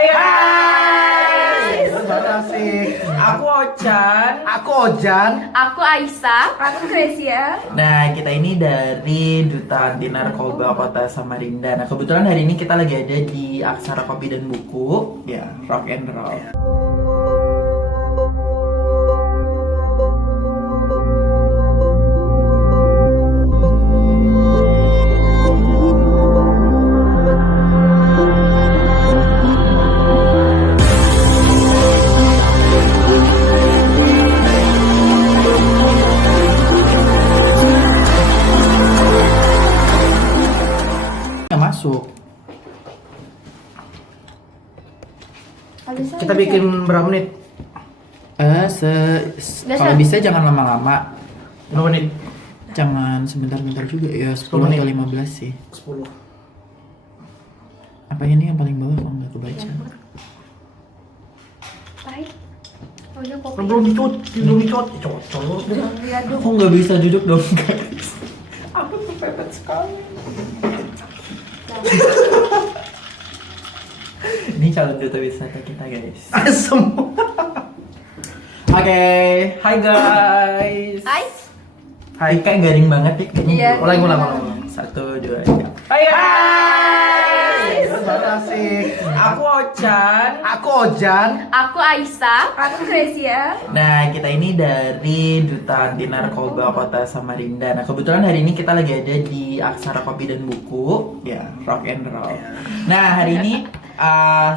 Hai Hai. Asik. Aku Ocan. Aku Ojan. Aku Aisyah. Aku Gracia. Nah, kita ini dari Duta Anti Narkoba Kota Samarinda. Nah, kebetulan hari ini kita lagi ada di Aksara Kopi dan Buku. Ya, rock and roll. Masuk. Kita bikin berapa menit? Kalau bisa jangan lama-lama. Berapa menit? Jangan sebentar-bentar juga ya, 10 10 menit. atau 15 sih. 10. Apa ini yang paling bawah kalau nggak kebaca? Pahit. Oh iya kopi. Belum dicot. Cocok. Lihat dulu. Aku nggak bisa duduk dong, guys. Aku kepepet sekali. Ini calon duta wisata kita, guys. Asem. Oke, hai guys. Hai. Hai. Kayak garing banget ya. Iya. Ulang. 1, 2, 3. Hai guys. Asik. Aku Ocan. Aku Ojan. Aku Aisyah. Aku Gracia. Nah, kita ini dari Duta Anti Narkoba Kota Samarinda. Nah, kebetulan hari ini kita lagi ada di Aksara Kopi dan Buku. Ya, rock and roll. Nah, hari ini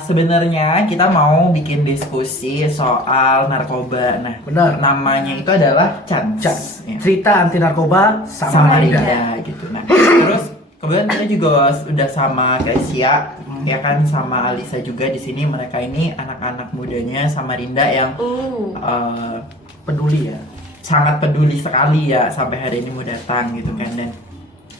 sebenarnya kita mau bikin diskusi soal narkoba. Nah, Benar. namanya itu adalah Chance. Ya. Cerita anti narkoba Samarinda. Samarinda gitu. Nah, terus kemudian kita juga udah sama Gracia, ya kan, sama Alisa juga di sini. Mereka ini anak-anak mudanya Samarinda yang Peduli ya. sangat peduli sekali ya sampai hari ini mau datang gitu kan. Dan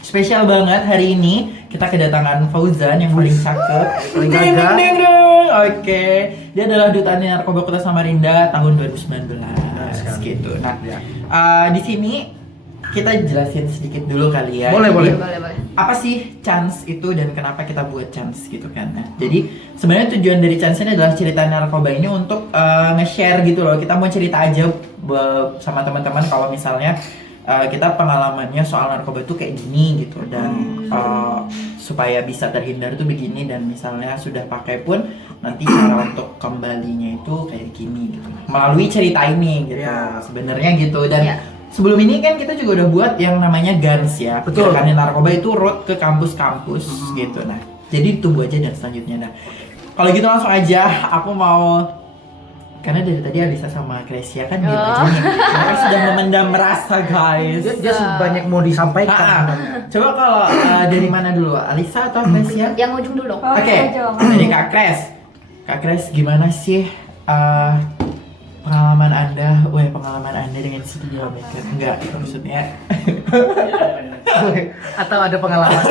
spesial banget hari ini kita kedatangan Fauzan yang paling cakep, Paling Ding, ding, gagah. ding, ding. Oke, dia adalah Duta Anti Narkoba Kota Samarinda tahun 2019 gitu. Nah, Ya. di sini kita jelasin sedikit dulu kali ya. Boleh. Boleh. Apa sih Chance itu dan kenapa kita buat Chance gitu kan? Nah, jadi sebenarnya tujuan dari Chance ini adalah cerita narkoba ini untuk nge-share gitu loh. Kita mau cerita aja sama teman-teman kalau misalnya kita pengalamannya soal narkoba itu kayak gini gitu, dan supaya bisa terhindar tuh begini, dan misalnya sudah pakai pun nanti cara untuk kembalinya itu kayak gini gitu melalui cerita ini gitu. Ya. Sebenarnya gitu. Dan Ya. sebelum ini kan kita juga udah buat yang namanya GANS ya. Betul. Gerakan narkoba itu road ke kampus-kampus gitu. Nah, jadi tunggu aja dan selanjutnya. Nah, kalau gitu langsung aja aku mau, karena dari tadi Alisa sama Gracia kan gitu aja nih. Mereka sudah memendam rasa, guys. Dia banyak mau disampaikan. Coba kalau dari mana dulu? Alisa atau Gracia? Yang ujung dulu. Oh, Oke, iya, dari Kak Kres. Kak Kres, gimana sih pengalaman Anda dengan si Maker? Enggak, maksudnya Atau ada pengalaman.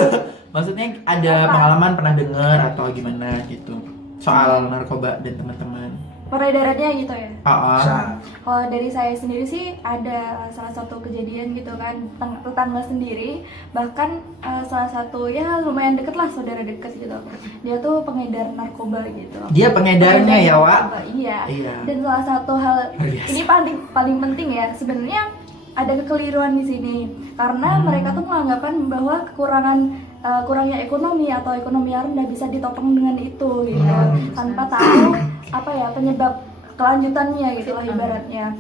maksudnya ada pengalaman pernah dengar atau gimana gitu soal narkoba dan teman-teman. Peredarannya gitu ya. Bisa. Kalau dari saya sendiri sih ada salah satu kejadian gitu kan, tetangga sendiri, bahkan salah satu ya lumayan deket lah, saudara deket gitu. Dia tuh pengedar narkoba gitu. Dia pengedarnya ya, Wak? narkoba, Iya. Iya. Dan salah satu hal Luar biasa. ini paling penting ya, sebenarnya ada kekeliruan di sini karena mereka tuh menganggapan bahwa kurangnya ekonomi atau ekonomi yang rendah bisa ditopang dengan itu gitu, tanpa tahu apa ya penyebab kelanjutannya gitu lah ibaratnya.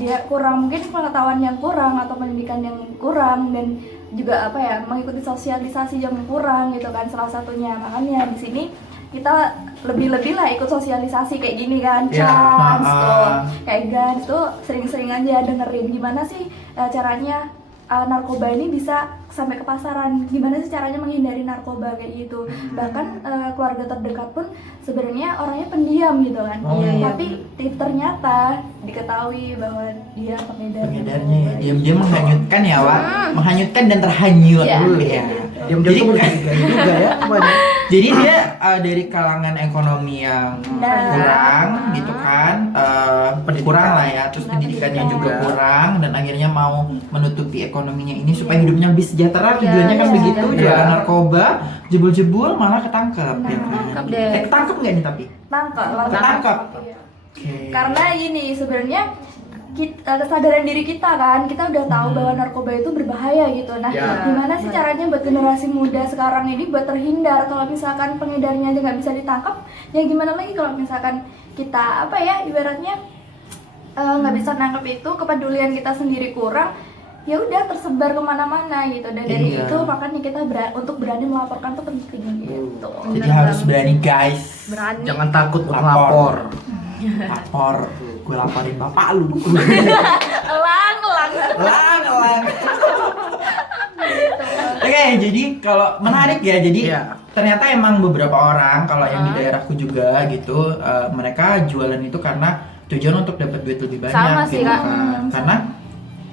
Dia kurang, mungkin pengetahuan yang kurang atau pendidikan yang kurang, dan juga apa ya, mengikuti sosialisasi yang kurang gitu kan, salah satunya. Makanya di sini kita lebih-lebih lah ikut sosialisasi kayak gini kan, Ya, Chance tuh, kayak GANS tuh sering-sering aja dengerin gimana sih caranya narkoba ini bisa sampai ke pasaran, gimana sih caranya menghindari narkoba kayak gitu. Bahkan keluarga terdekat pun sebenarnya orangnya pendiam gitu kan. Oh. Tapi ternyata diketahui bahwa dia pengedar Pengedarnya ya, narkoba. diam-diam menghanyutkan ya, Wak? Menghanyutkan dan terhanyut. Iya. Ya. Diam-diam Jadi- tuh mencurigai juga ya. Banyak. Jadi dia dari kalangan ekonomi yang Nah. kurang gitu kan, Pendidikan. kurang lah ya, terus pendidikannya Pendidikan. juga kurang dan akhirnya mau menutupi ekonominya ini supaya hidupnya lebih sejahtera. Tujuannya kan iya, begitu, iya. jualan narkoba, jebul-jebul malah ketangkep. Ya kan? Ketangkep deh. Ketangkep nggak nih tapi? Tangkap. Ketangkep. Iya. Oke. Karena ini sebenarnya kesadaran diri kita kan, kita udah tahu bahwa narkoba itu berbahaya gitu. Nah, Ya. gimana sih caranya buat generasi muda sekarang ini buat terhindar kalau misalkan pengedarnya aja nggak bisa ditangkap, ya gimana lagi kalau misalkan kita apa ya ibaratnya nggak bisa nangkep itu, kepedulian kita sendiri kurang, ya udah tersebar kemana-mana gitu. Dan dari Iya. itu makanya kita untuk berani melaporkan tuh penting gitu. Jadi harus berani guys. Berani. Jangan takut untuk Lapor. lapor. Lapor. Gue laporin bapak lu. Elang. Elang. Oke, jadi kalau menarik ya, jadi Iya. ternyata emang beberapa orang kalau yang di Ah. daerahku juga gitu, mereka jualan itu karena tujuan untuk dapat duit lebih banyak Sama sih, gitu Kak. kan. Karena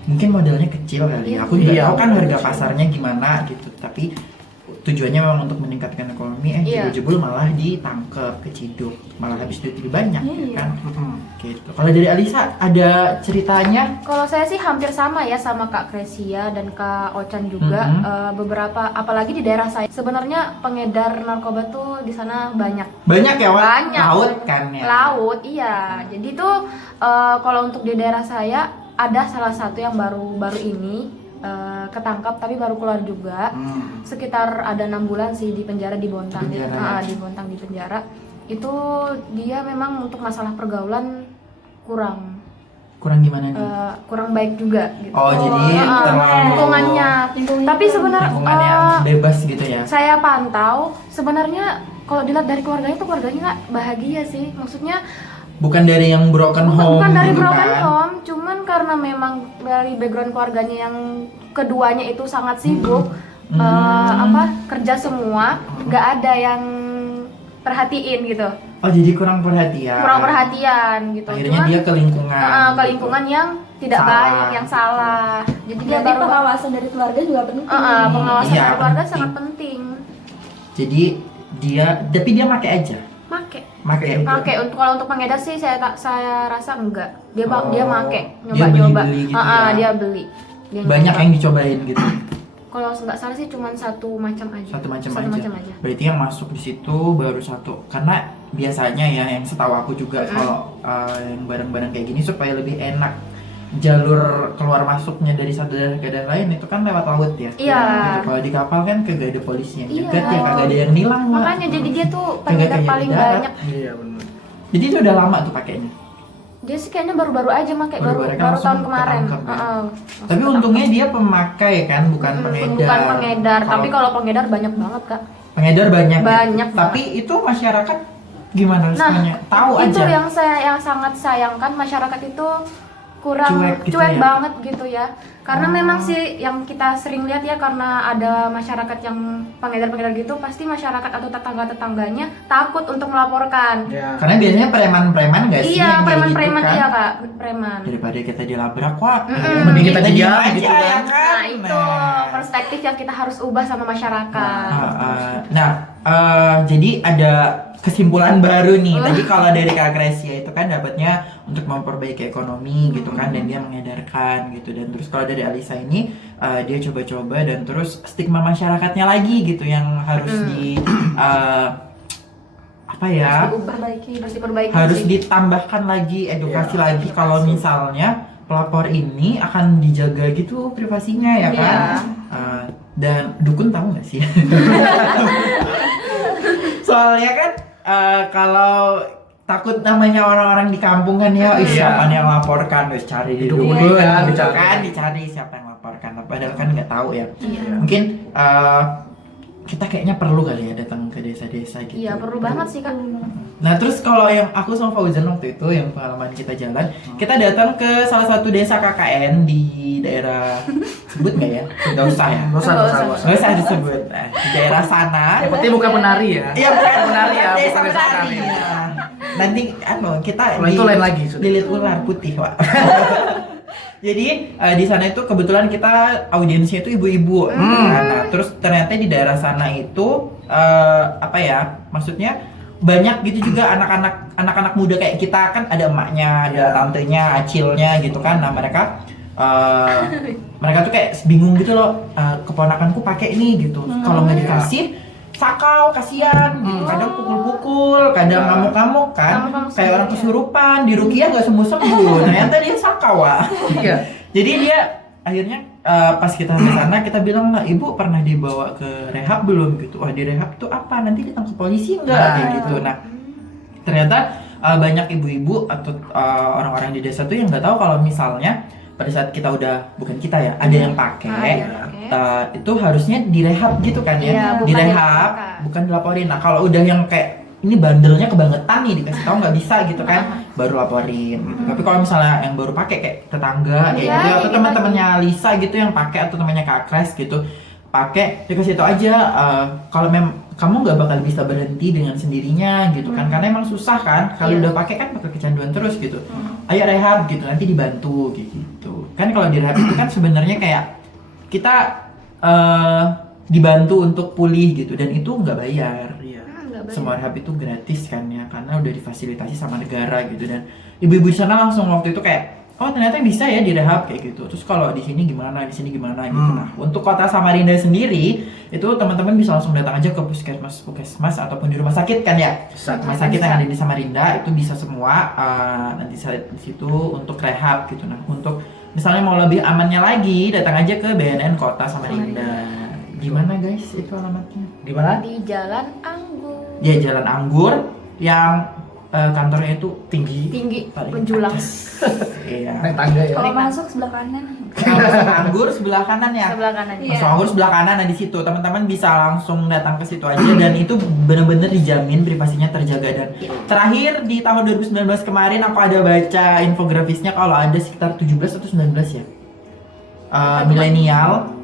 mungkin modalnya kecil kali ya. Aku juga Iya, tahu kan modal harga kecil. pasarnya gimana gitu, tapi tujuannya memang untuk meningkatkan ekonomi, Iya. jebul-jebul malah ditangkep, keciduk, malah habis duit lebih banyak ya Iya. kan. Gitu. Kalau dari Alisa ada ceritanya? Kalau saya sih hampir sama ya sama Kak Kresia dan Kak Ocan juga. Beberapa, apalagi di daerah saya. Sebenarnya pengedar narkoba tuh di sana banyak. Banyak ya, Wak? Banyak. Laut kan ya. Laut, iya. Jadi tuh kalau untuk di daerah saya ada salah satu yang baru ini ketangkap tapi baru keluar juga. Sekitar ada 6 bulan sih di penjara di Bontang. Di penjara, ya? Di Bontang di penjara. Itu dia memang untuk masalah pergaulan kurang Gimana nih? kurang baik juga gitu. Oh, jadi terlalu lingkungannya. Tapi sebenarnya lingkungan yang bebas gitu ya. saya pantau sebenarnya kalau dilihat dari keluarganya tuh keluarganya nggak bahagia sih. Maksudnya Bukan dari yang broken home bukan dari gitu broken kan. home, cuman karena memang dari background keluarganya yang keduanya itu sangat sibuk, kerja semua, nggak ada yang perhatiin gitu, Oh, jadi kurang perhatian. kurang perhatian gitu. Akhirnya Cuman, dia ke lingkungan. ke lingkungan yang tidak Salah. baik, yang salah. Jadi dia Jadi baru pengawasan dari keluarga juga penting. pengawasan Iya, dari keluarga penting. sangat penting. Jadi tapi dia pakai aja. Make untuk kalau untuk pengedar sih saya rasa enggak. Dia Oh, dia make dia nyoba-nyoba. beli-beli gitu ya? Dia beli. Dia Banyak nyoba. yang dicobain gitu. Kalau nggak salah sih cuma satu macam aja. Satu macam macam aja. aja. Berarti yang masuk di situ baru satu. Karena biasanya ya yang setahu aku juga kalau yang barang-barang kayak gini supaya lebih enak jalur keluar masuknya dari satu daerah ke daerah lain itu kan lewat laut ya. Iya. Gitu. Kalau di kapal kan kagak ada polisi yang Iya. jagat ya, kagak ada yang nilang. Wak. Makanya jadi dia tuh Kagak pengedar kayak paling di darat. banyak. Iya benar. Jadi itu udah lama tuh pakainya. Dia sih kayaknya baru-baru aja pakai baru Baru-baru kan baru langsung tahun kemarin. ketangkep ya? Langsung Tapi ketangkep. untungnya dia pemakai kan, bukan pengedar. Bukan pengedar, tapi Kalau kalau pengedar banyak banget, Kak. pengedar banyak. Ya? Banyak Tapi itu masyarakat gimana Nah, sebenarnya? Tahu itu aja. yang sangat sayangkan masyarakat itu kurang Cuek gitu cuek ya? banget gitu ya. Karena memang sih yang kita sering lihat ya, karena ada masyarakat yang pengedar-pengedar gitu, pasti masyarakat atau tetangga-tetangganya takut untuk melaporkan. Ya. Karena biasanya preman-preman nggak sih Iya, yang kayak preman-preman gitu kan? iya, Kak, preman. Daripada kita dilabrak, Wak. Mending kita diam aja gitu ya kan. Nah, itu perspektif yang kita harus ubah sama masyarakat. Jadi ada kesimpulan baru nih. Tadi kalau dari Kak Kresia itu kan dapatnya untuk memperbaiki ekonomi gitu kan, dan dia mengedarkan gitu. Dan terus kalau dari Alisa ini dia coba-coba dan terus stigma masyarakatnya lagi gitu yang harus di apa ya? Harus diperbaiki Harus sih. ditambahkan lagi edukasi Iya, lagi kalau misalnya pelapor ini akan dijaga gitu privasinya ya Iya. kan. Dan dukun tahu nggak sih? Soalnya kan kalau takut namanya orang-orang di kampung kan ya, Iya. siapa nih yang laporkan, wis cari di Dukun, dukun iya, gitu dicari. kan, dicari siapa yang laporkan. Padahal kan nggak tahu ya. Iya. Mungkin kita kayaknya perlu kali ya datang ke desa-desa gitu. Iya, perlu banget sih, Kak. Nah terus kalau yang aku sama Fauzan waktu itu yang pengalaman kita jalan, kita datang ke salah satu desa KKN di daerah sebut nggak ya? Nggak usah ya. Nggak usah, nggak usah, nggak usah. Nggak usah disebut. Nah, di daerah sana. Yang penting bukan penari ya. Iya bukan penari ya, desa bukan desa penari. penari. Ya. Nanti kita Kalau itu lain lagi, sudah. lilit ular putih, Pak. Jadi di sana itu kebetulan kita audiensnya itu ibu-ibu. Nah, terus ternyata di daerah sana itu apa ya? Maksudnya banyak gitu juga anak-anak muda kayak kita kan ada emaknya, ada tantenya, acilnya gitu kan. Nah, mereka tuh kayak bingung gitu loh. Keponakanku pakai ini gitu. Kalau nggak dikasih sakau, kasihan gitu. Kadang pukul-pukul, kadang ngamuk-ngamuk kan. Kayak orang kesurupan, di rukiah nggak sembuh-sembuh. Nah, yang tadi sakau, Iya. Jadi dia akhirnya pas kita sampai sana kita bilang lah, ibu pernah dibawa ke rehab belum gitu. Wah, di rehab tuh apa? Nanti ditangkap polisi nggak kayak gitu. Nah, ternyata banyak ibu-ibu atau orang-orang di desa tuh yang nggak tahu kalau misalnya pada saat kita udah, bukan kita ya, ada yang pakai itu harusnya direhab gitu kan ya. Iya, bukan direhab, bukan dilaporin. Nah, kalau udah yang kayak ini bandelnya kebangetan nih, dikasih tahu nggak bisa gitu kan, baru laporin gitu. Tapi kalau misalnya yang baru pakai kayak tetangga kayak gitu, atau teman-temannya Lisa gitu yang pakai, atau temannya Kak Kres gitu pakai, dikasih tahu aja kalau kamu nggak bakal bisa berhenti dengan sendirinya gitu kan, karena emang susah kan, kalau udah pakai kan bakal kecanduan terus gitu. Ayo rehab gitu, nanti dibantu gitu kan. Kalau di rehab itu kan sebenarnya kayak kita dibantu untuk pulih gitu, dan itu nggak bayar. Semua rehab itu gratis kan ya, karena udah difasilitasi sama negara gitu. Dan ibu-ibu di sana langsung waktu itu kayak, oh ternyata bisa ya direhab kayak gitu. Terus kalau di sini gimana, di sini gimana gitu. Nah, untuk kota Samarinda sendiri itu teman-teman bisa langsung datang aja ke puskesmas ataupun di rumah sakit kan ya. Rumah sakit yang ada di Samarinda itu bisa semua nanti di situ untuk rehab gitu. Nah, untuk misalnya mau lebih amannya lagi, datang aja ke BNN Kota Samarinda. Gimana guys itu alamatnya? Di mana? Di Jalan Anggur. Ya, Jalan Anggur yang kantornya itu tinggi paling menjulang. Iya. Naik tangga ya. Kalau masuk sebelah kanan. Anggur sebelah kanan ya. Sebelah kanan. Iya. Masuk Anggur sebelah kanan, nah di situ teman-teman bisa langsung datang ke situ aja, dan itu benar-benar dijamin privasinya terjaga. Dan terakhir di tahun 2019 kemarin aku ada baca infografisnya kalau ada sekitar 17 atau 19 ya milenial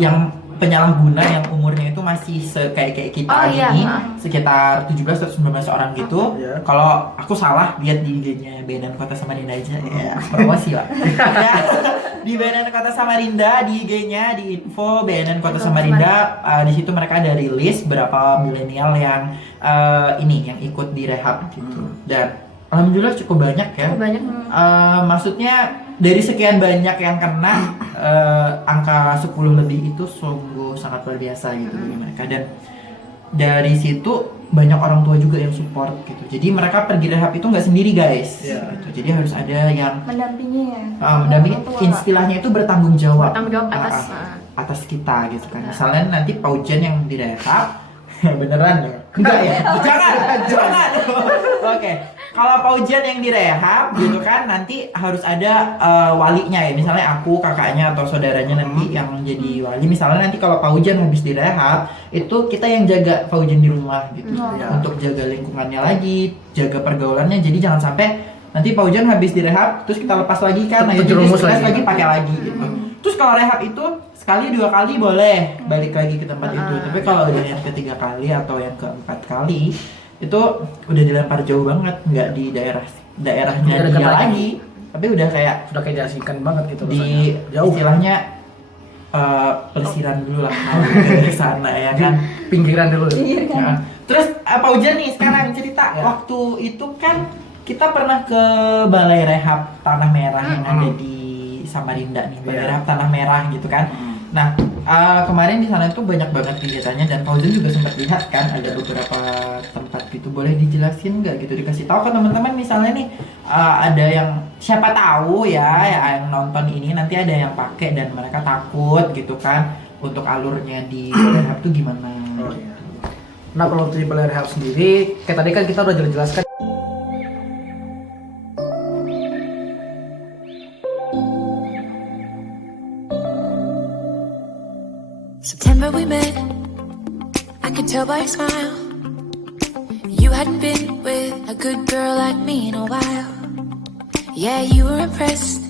yang penyalahguna yang umurnya itu masih kayak kita ini, sekitar 17 atau 19 orang gitu. Kalau aku salah, lihat di IG-nya BNN Kota Samarinda aja ya, promosi lah. Ya, di BNN Kota Samarinda, di IG-nya, di info BNN Kota Samarinda, di situ mereka ada rilis berapa milenial yang yang ikut di rehab gitu. Dan alhamdulillah cukup banyak ya. Banyak. Maksudnya dari sekian banyak yang kena, angka 10 lebih itu sungguh sangat luar biasa gitu bagi mereka. Dan dari situ banyak orang tua juga yang support gitu. Jadi mereka pergi rehab itu nggak sendiri guys. Gitu. Jadi harus ada yang mendampingi ya. Mendampingi, istilahnya itu bertanggung jawab. Bertanggung jawab atas kita gitu kan. Misalnya nanti Paujan yang di rehab, beneran ya? Enggak ya? Jangan. Oke. Kalau Paujan yang direhab gitu kan, nanti harus ada walinya ya. Misalnya aku, kakaknya atau saudaranya nanti yang jadi wali. Misalnya nanti kalau Paujan habis direhab, itu kita yang jaga Paujan di rumah gitu. Untuk jaga lingkungannya lagi, jaga pergaulannya. Jadi jangan sampai nanti Paujan habis direhab terus kita lepas lagi kan, lagi pakai lagi gitu. Terus kalau rehab itu sekali 2 kali boleh balik lagi ke tempat itu. Tapi kalau udah yang ketiga kali atau yang keempat kali itu udah dilempar jauh banget, nggak di daerahnya dia lagi, tapi udah kayak diasingkan banget gitu di jauh. Istilahnya pelesiran dulu lah ke sana ya kan, pinggiran dulu. Nah, terus Paujan nih sekarang cerita waktu itu kan kita pernah ke Balai Rehab Tanah Merah yang ada di Samarinda nih, Balai Rehab Tanah Merah gitu kan. Nah, kemarin di sana itu banyak banget kegiatannya, dan Paujan juga sempat lihat kan ada beberapa tempat gitu. Boleh dijelasin nggak gitu, dikasih tahu ke teman-teman misalnya nih ada yang siapa tahu ya yang nonton ini nanti ada yang pakai dan mereka takut gitu kan, untuk alurnya di Balai Rehab tuh gimana? Nah, kalau di Balai Rehab sendiri, kayak tadi kan kita udah jelaskan. September we met, I could tell by your smile. You hadn't been with a good girl like me in a while. Yeah, you were impressed